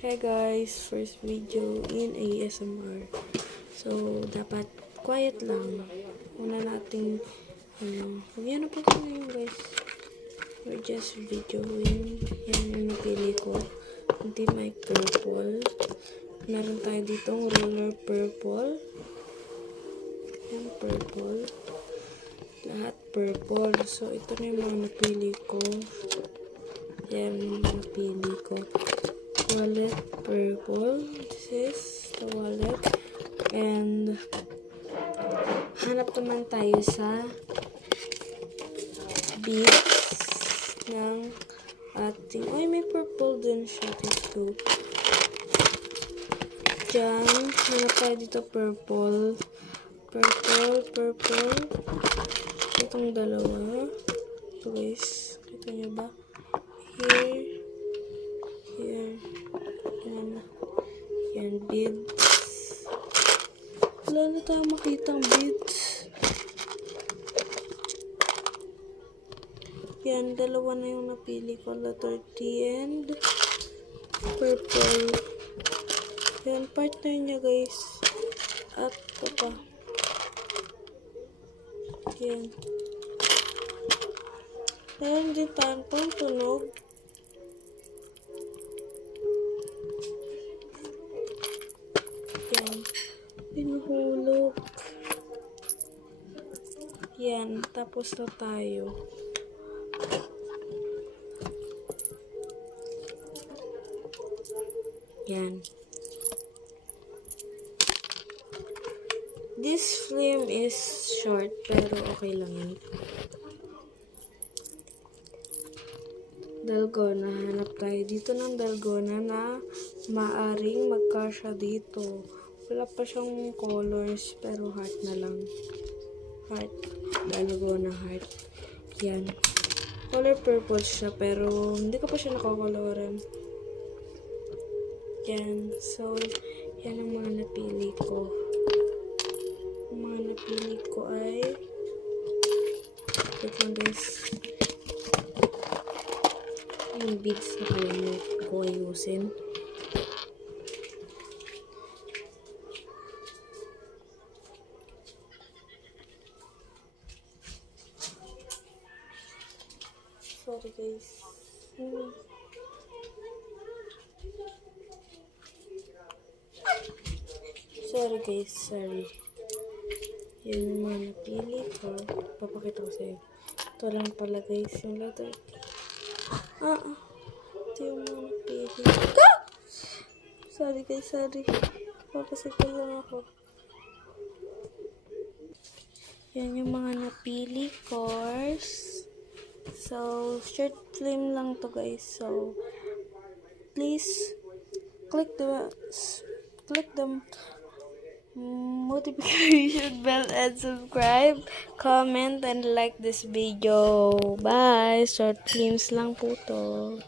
Hi guys, first video in ASMR. So, dapat quiet lang. Una nating, yan na po ngayon guys. We're just videoing. Yan yung napili ko. Hindi may purple. Meron tayo ditong roller purple. Yan, purple. Lahat purple. So, ito na yung mga napili ko. Yan yung napili ko. Wallet purple. This is the wallet. And hanap naman tayo sa beads ng ating, may purple din siya. Let's go. Diyan, hanap tayo dito purple. Purple. Itong dalawa. Ito guys. Kita nyo ba? Here. Yan, beads. Wala na tayo makitang beads. Yan, dalawa na yung napili ko. Letter T and purple. Yan, partner niya guys. At ito pa. Yan. Meron din tayong pang tunog. Yan. Pinuhulog. Yan. Tapos na tayo. Yan. This film is short, pero okay lang yan. Dalgona. Hanap tayo dito ng dalgona na maaring magkasya dito. Wala pa siyang colors, pero heart na lang. Heart. Dalgona heart. Yan. Color purple siya, pero hindi ko pa siya nakakoloran. Yan. So, yan ang mga napili ko. Ang mga napili ko ay wait lang guys. Yung beads na kalimut ko ayusin. Sorry guys. Sorry. Yan yung mga napili ko. Papakita ko sa'yo. Ito lang pala guys yung letter. Ito yung mga napili. Sorry guys. Papasikal lang ako. Yan yung mga napili course. So, short film lang to guys. So, please click the notification bell and subscribe, comment, and like this video. Bye! Short films lang po to.